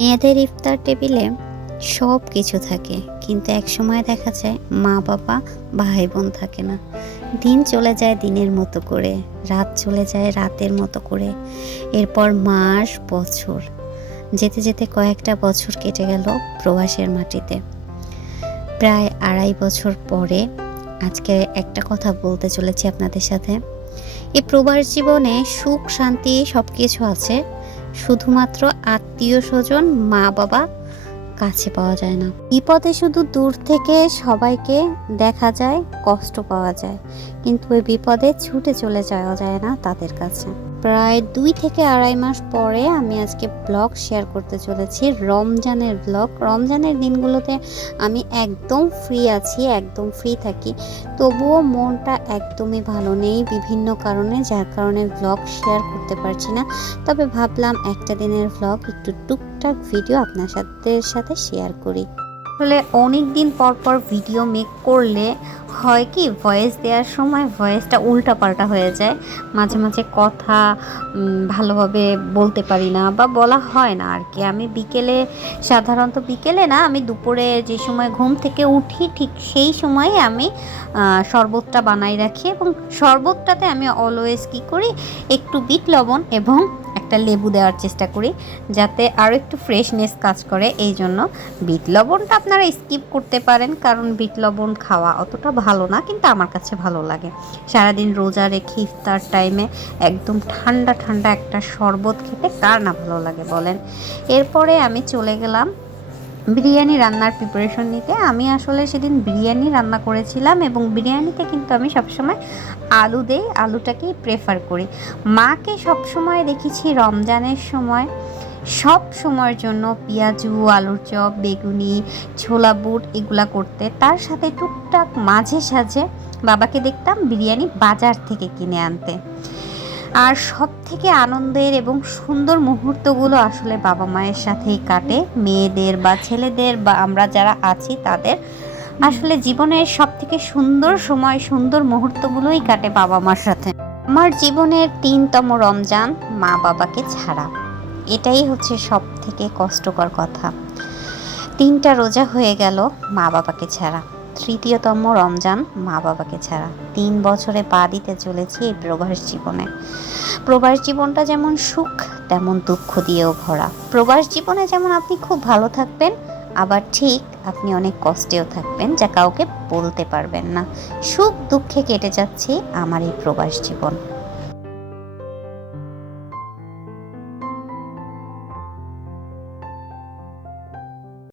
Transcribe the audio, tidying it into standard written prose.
মেয়েদের ইফতার টেবিলে সব কিছু থাকে, কিন্তু এক সময় দেখা যায় মা বাবা ভাই বোন থাকে না। দিন চলে যায় দিনের মতো করে, রাত চলে যায় রাতের মতো করে, এরপর মাস বছর যেতে যেতে কয়েকটা বছর কেটে গেল প্রবাসের মাটিতে। প্রায় 2.5 বছর পরে আজকে একটা কথা বলতে চলেছি আপনাদের সাথে। এই প্রবাস জীবনে সুখ শান্তি সব কিছু আছে, শুধুমাত্র আত্মীয় স্বজন মা বাবা কাছে পাওয়া যায় না। বিপদে শুধু দূর থেকে সবাইকে দেখা যায়, কষ্ট পাওয়া যায়, কিন্তু ওই বিপদে ছুটে চলে যাওয়া যায় না তাদের কাছে। প্রায় 2 থেকে 2.5 মাস পরে আমি আজকে ব্লগ শেয়ার করতে চলেছি, রমজানের ব্লগ। রমজানের দিনগুলোতে আমি একদম ফ্রি আছি, একদম ফ্রি থাকি, তবুও মনটা একদমই ভালো নেই বিভিন্ন কারণে, যার কারণে ব্লগ শেয়ার করতে পারছি না। তবে ভাবলাম একটা দিনের ব্লগ একটু টুকটাক ভিডিও আপনার সাথে শেয়ার করি। আসলে অনেক দিন পর পর ভিডিও মেক করলে হয় কি, ভয়েস দেওয়ার সময় ভয়েসটা উল্টাপাল্টা হয়ে যায়, মাঝে মাঝে কথা ভালোভাবে বলতে পারি না বা বলা হয় না আর কি। আমি বিকেলে, সাধারণত বিকেলে না, আমি দুপুরে যে সময় ঘুম থেকে উঠি ঠিক সেই সময়ে আমি শরবতটা বানাই রাখি, এবং শরবতটাতে আমি অলওয়েজ কী করি, একটু বিট লবণ এবং একটা লেবু দেওয়ার চেষ্টা করি, যাতে আরও একটু ফ্রেশনেস কাজ করে। এই জন্য বিট লবণটা আপনারা স্কিপ করতে পারেন, কারণ বিট লবণ খাওয়া অতটা ভালো না, কিন্তু আমার কাছে ভালো লাগে। সারাদিন রোজা রেখে ইফতার টাইমে একদম ঠান্ডা ঠান্ডা একটা শরবত খেতে কার না ভালো লাগে বলেন। এরপরে আমি চলে গেলাম বিরিয়ানি রান্নার প্রিপারেশন নিতে। আমি আসলে সেদিন বিরিয়ানি রান্না করেছিলাম, এবং বিরিয়ানিতে কিন্তু আমি সবসময় আলু দেই, আলুটাকেই প্রেফার করি। মাকে সবসময় দেখেছি রমজানের সময় সব সময়ের জন্য পেঁয়াজু, আলুর চপ, বেগুনি, ছোলা বুট এগুলা করতে। তার সাথে টুকটাক মাঝে সাঝে বাবাকে দেখতাম বিরিয়ানি বাজার থেকে কিনে আনতে। আর সব থেকে আনন্দের এবং সুন্দর মুহূর্তগুলো আসলে বাবা মায়ের সাথেই কাটে, মেয়েদের বা ছেলেদের বা আমরা যারা আছি তাদের। আসলে জীবনের সব থেকে সুন্দর সময়, সুন্দর মুহূর্তগুলোই কাটে বাবা মার সাথে। আমার জীবনের 3তম রমজান মা বাবাকে ছাড়া, এটাই হচ্ছে সব থেকে কষ্টকর কথা। 3টা রোজা হয়ে গেল মা বাবাকে ছাড়া, 3য়তম রমজান মা বাবাকে ছাড়া। 3 বছরে পা দিতে চলেছি এই প্রবাস জীবনে। প্রবাস জীবনটা যেমন সুখ তেমন দুঃখ দিয়েও ভরা। প্রবাস জীবনে যেমন আপনি খুব ভালো থাকবেন, আবার ঠিক আপনি অনেক কষ্টেও থাকবেন, যা কাউকে বলতে পারবেন না। সুখ দুঃখে কেটে যাচ্ছে আমার এই প্রবাস জীবন।